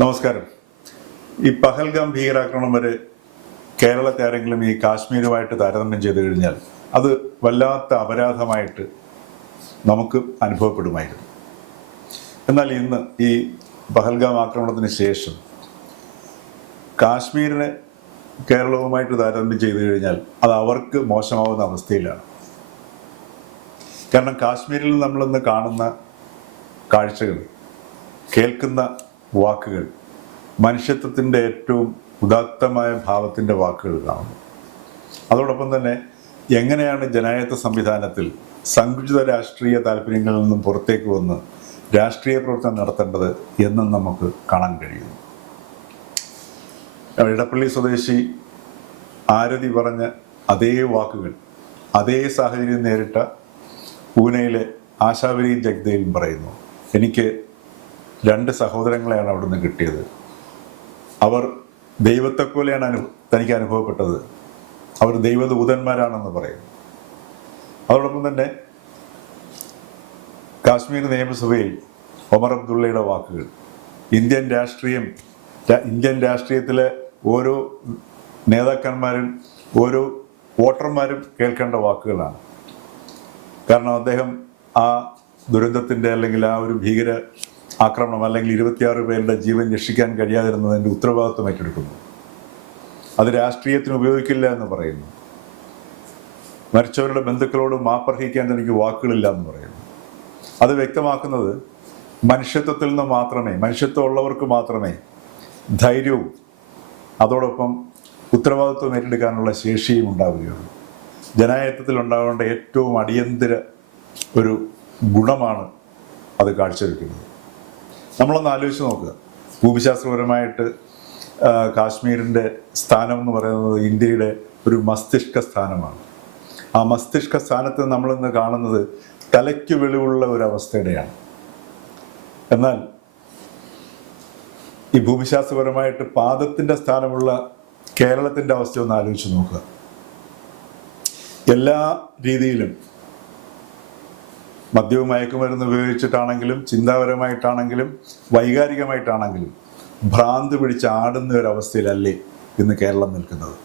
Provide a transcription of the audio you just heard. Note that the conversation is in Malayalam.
നമസ്കാരം. ഈ പഹൽഗാം ഭീകരാക്രമണം വരെ കേരളത്തെ ആരെങ്കിലും ഈ കാശ്മീരുമായിട്ട് താരതമ്യം ചെയ്തു കഴിഞ്ഞാൽ അത് വല്ലാത്ത അപരാധമായിട്ട് നമുക്ക് അനുഭവപ്പെടുമായിരുന്നു. എന്നാൽ ഇന്ന് ഈ പഹൽഗാം ആക്രമണത്തിന് ശേഷം കാശ്മീരിനെ കേരളവുമായിട്ട് താരതമ്യം ചെയ്തു കഴിഞ്ഞാൽ അത് അവർക്ക് മോശമാവുന്ന അവസ്ഥയിലാണ്. കാരണം കാശ്മീരിൽ നമ്മളിന്ന് കാണുന്ന കാഴ്ചകൾ കേൾക്കുന്ന വാക്കുകൾ. മനുഷ്യത്വത്തിന്റെ ഏറ്റവും ഉദാത്തമായ ഭാവത്തിന്റെ വാക്കുകൾ കാണുന്നു. അതോടൊപ്പം തന്നെ എങ്ങനെയാണ് ജനായത്ത സംവിധാനത്തിൽ സങ്കുചിത രാഷ്ട്രീയ താല്പര്യങ്ങളിൽ നിന്നും പുറത്തേക്ക് വന്ന് രാഷ്ട്രീയ പ്രവർത്തനം നടത്തേണ്ടത് എന്നും നമുക്ക് കാണാൻ കഴിയുന്നു. ഇടപ്പള്ളി സ്വദേശി ആരതി പറഞ്ഞ അതേ വാക്കുകൾ അതേ സാഹചര്യം നേരിട്ട പൂനെയിലെ ആശാവരിയും ജഗ്ദയിലും പറയുന്നു. എനിക്ക് രണ്ട് സഹോദരങ്ങളെയാണ് അവിടുന്ന് കിട്ടിയത്. അവർ ദൈവത്തെപ്പോലെയാണ് അനു തനിക്ക് അനുഭവപ്പെട്ടത്. അവർ ദൈവദൂതന്മാരാണെന്ന് പറയും. അതോടൊപ്പം തന്നെ കാശ്മീർ നിയമസഭയിൽ ഒമർ അബ്ദുള്ളയുടെ വാക്കുകൾ ഇന്ത്യൻ രാഷ്ട്രീയം ഇന്ത്യൻ രാഷ്ട്രീയത്തിലെ ഓരോ നേതാക്കന്മാരും ഓരോ വോട്ടർമാരും കേൾക്കേണ്ട വാക്കുകളാണ്. കാരണം അദ്ദേഹം ആ ദുരന്തത്തിന്റെ അല്ലെങ്കിൽ ആ ഒരു ഭീകര ആക്രമണം അല്ലെങ്കിൽ ഇരുപത്തിയാറ് പേരുടെ ജീവൻ രക്ഷിക്കാൻ കഴിയാതിരുന്നതിന്റെ ഉത്തരവാദിത്വം ഏറ്റെടുക്കുന്നു അത് രാഷ്ട്രീയത്തിന് ഉപയോഗിക്കില്ല എന്ന് പറയുന്നു. മരിച്ചവരുടെ ബന്ധുക്കളോട് മാപ്പർഹിക്കാൻ എനിക്ക് വാക്കുകളില്ല എന്ന് പറയുന്നു. അത് വ്യക്തമാക്കുന്നത് മനുഷ്യത്വത്തിൽ നിന്ന് മാത്രമേ മനുഷ്യത്വം ഉള്ളവർക്ക് മാത്രമേ ധൈര്യവും അതോടൊപ്പം ഉത്തരവാദിത്വം ഏറ്റെടുക്കാനുള്ള ശേഷിയും ഉണ്ടാവുകയുള്ളൂ. ജനായത്വത്തിൽ ഉണ്ടാവേണ്ട ഏറ്റവും അടിയന്തര ഒരു ഗുണമാണ് അത് കാഴ്ചവെക്കുന്നത്. നമ്മളൊന്ന് ആലോചിച്ച് നോക്കുക ഭൂമിശാസ്ത്രപരമായിട്ട് കാശ്മീരിന്റെ സ്ഥാനം എന്ന് പറയുന്നത് ഇന്ത്യയുടെ ഒരു മസ്തിഷ്ക സ്ഥാനമാണ്. ആ മസ്തിഷ്ക സ്ഥാനത്ത് നമ്മളിന്ന് കാണുന്നത് തലയ്ക്ക് വെളിവുള്ള ഒരു അവസ്ഥയുടെയാണ്. എന്നാൽ ഈ ഭൂമിശാസ്ത്രപരമായിട്ട് പാദത്തിന്റെ സ്ഥാനമുള്ള കേരളത്തിന്റെ അവസ്ഥ ഒന്ന് ആലോചിച്ച് നോക്കുക. എല്ലാ രീതിയിലും മദ്യവും മയക്കുമരുന്ന് ഉപയോഗിച്ചിട്ടാണെങ്കിലും ചിന്താപരമായിട്ടാണെങ്കിലും വൈകാരികമായിട്ടാണെങ്കിലും ഭ്രാന്ത് പിടിച്ച് ആടുന്ന ഒരവസ്ഥയിലല്ലേ ഇന്ന് കേരളം നിൽക്കുന്നത്.